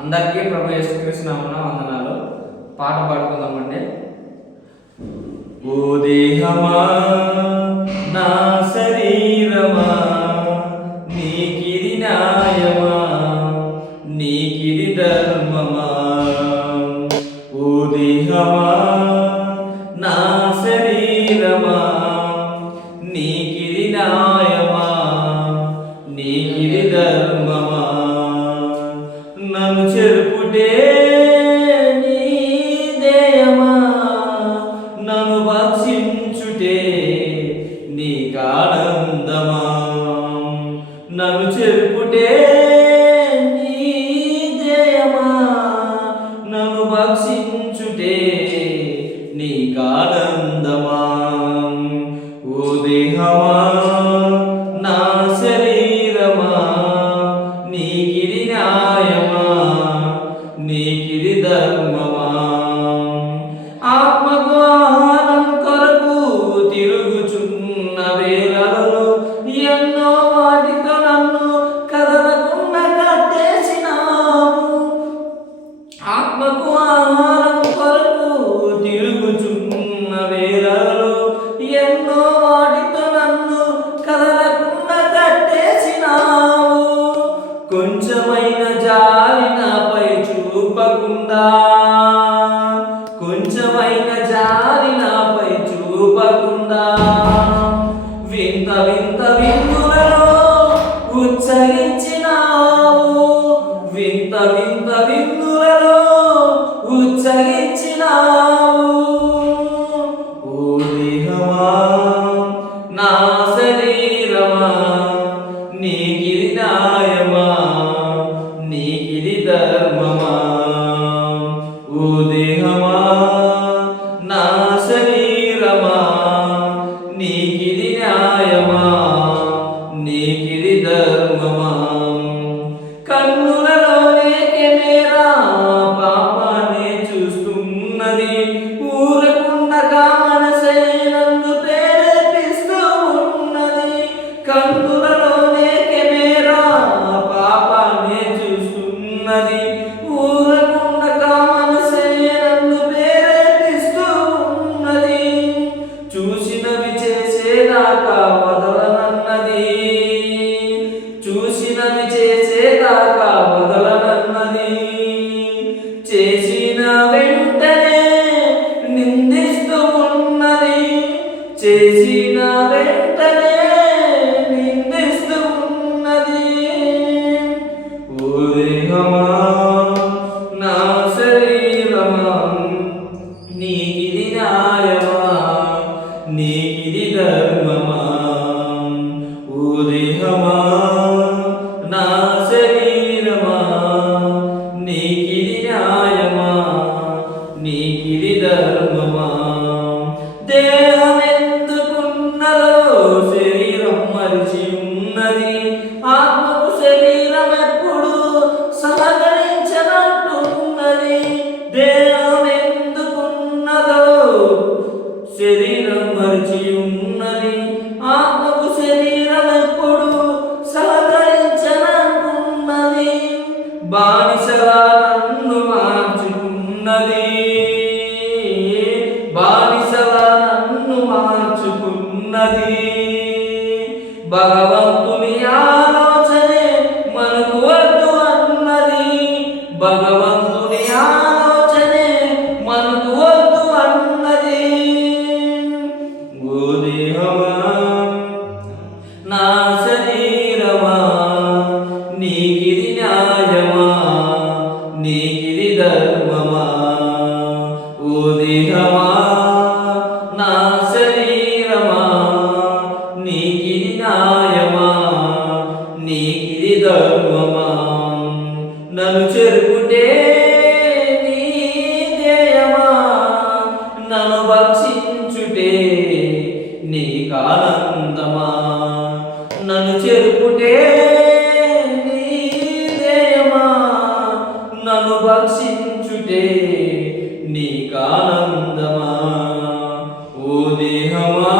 అందరికీ ప్రభు యేసుకృష్ణ వందనాలు. పాట పాడుకుందామండి. ఓ దేహమా నా శరీరమా నీకిది న్యాయమా నీకిది ధర్మమా? ఓ దేహమా నీకానందమా నన్ను చెప్పుటే నీ జయమా నన్ను భక్షించుటే వింత వింత విందులలో ఉచ్చరించినావు. వింత వింత చేసిన వెంటనే నిందిస్తూ ఉన్నది ఓ నా శరీరమా నీకిది న్యాయమా నీకిది ధర్మమా? ఓ నా శరీరమా నీకిది న్యాయమా నీకిది ధర్మమా? బానిసలా నన్ను మార్చుకున్నది. భగవంతుని ఆలోచనే మనకు వద్దు అన్నది. భగవంతుని ఆలోచనే మనకు వద్దు అన్నది. ఓ నా శరీరమా? నీకిది న్యాయమా? నీకిది ధర్మమా? దేహమా నా శరీరమా? నీకిది న్యాయమా? నీకిది ధర్మమా? నన్ను చెరుపుటే నీ ధ్యేయమా? నన్ను భక్షించుటే నీకానందమా నన్ను చెరుపుటే నీ ధ్యేయమా? నన్ను భక్షించుటే నీకానందమా ఓ దేహమా?